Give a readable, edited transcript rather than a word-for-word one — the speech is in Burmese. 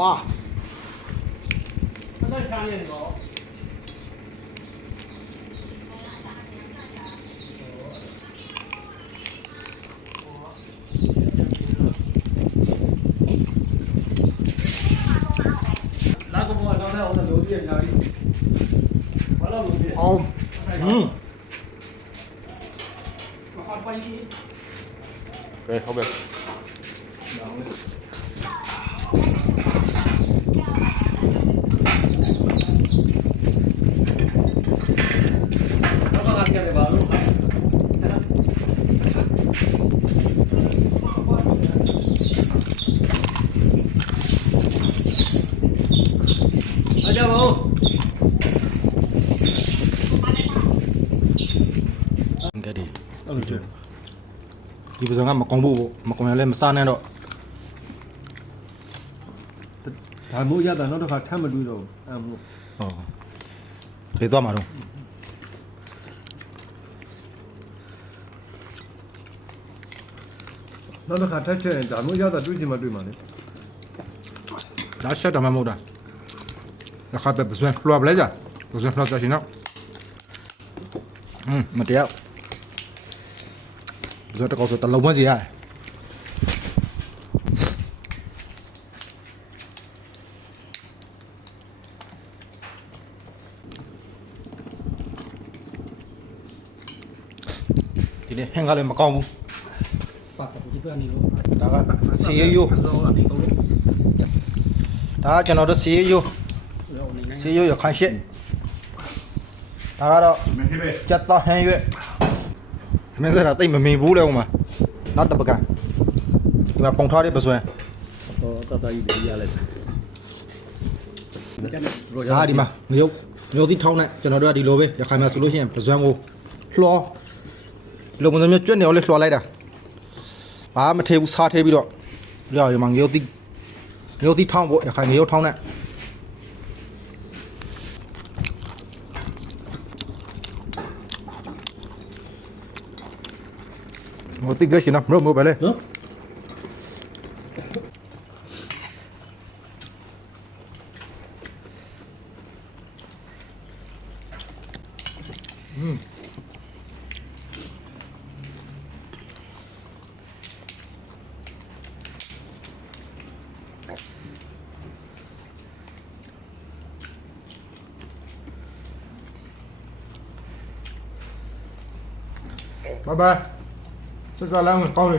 哇！那看见了。那个我刚才我在楼底下里，完了楼底。哦，快一点。对，后边。大家好。应该的，ဒီပစုံကမကုံဘူးမကုံရလဲမစားနဲ့တော့ ဒါမို့ရတာနောက်တစ်ခါထပ်မတွေးတော့အမို့ ဟောဖေးသွားမှာတော့ နောက်တစ်ခါထပ်ချက်ရင်ဒါမို့ရတာတွေးချင်မှတွေးမှာလေ ဒါချက်တော့မမဟုတ်တာခါပဲပစုံလှော်ပလဲကြပစုံလှော်ကြရှင်တော့မတရားပစုံတကောဆိုတလုံးမစီရတယ်ဒီနေ့ဟင်္ဂါလည်းမကောင်းဘူး ပါစပူဒီပြန်နေလို့ ဒါကစီရရိုး တော့အဒီတော့ ဒါကကျွန်တော်တို့စီရရိုးစီရရိုးရခိုင်ရှစ်ဒါကတော့ကြက်သားဟန်းရွက်သမင်းစရာတိတ်မမင်ဘူးလေဟိုမှာနောက်တစ်ပကံဒီမှာပုံထားတဲ့ပစွဲ တော့တတကြီးတွေရလိုက် ဒါဒီမှာငရုတ်သီးထောင်းနဲ့ကျွန်တော်တို့ကဒီလိုပဲရခိုင်မှာဆိုလို့ရှိရင်ပစွဲကိုလှောဒီလိုပုံစံမျိုးကျွတ်နေအောင်လေးလှောလိုက်တာဘာမထေဘူးစားထဲပြီးတော့ပြောရမှာငရုတ်သီးထောင်းပေါ့ရခိုင်ငရုတ်ထောင်းနဲ့ငရုတ်သီးကရှင်နော်မလို့ပဲလေ နော်拜拜，这个两个高的。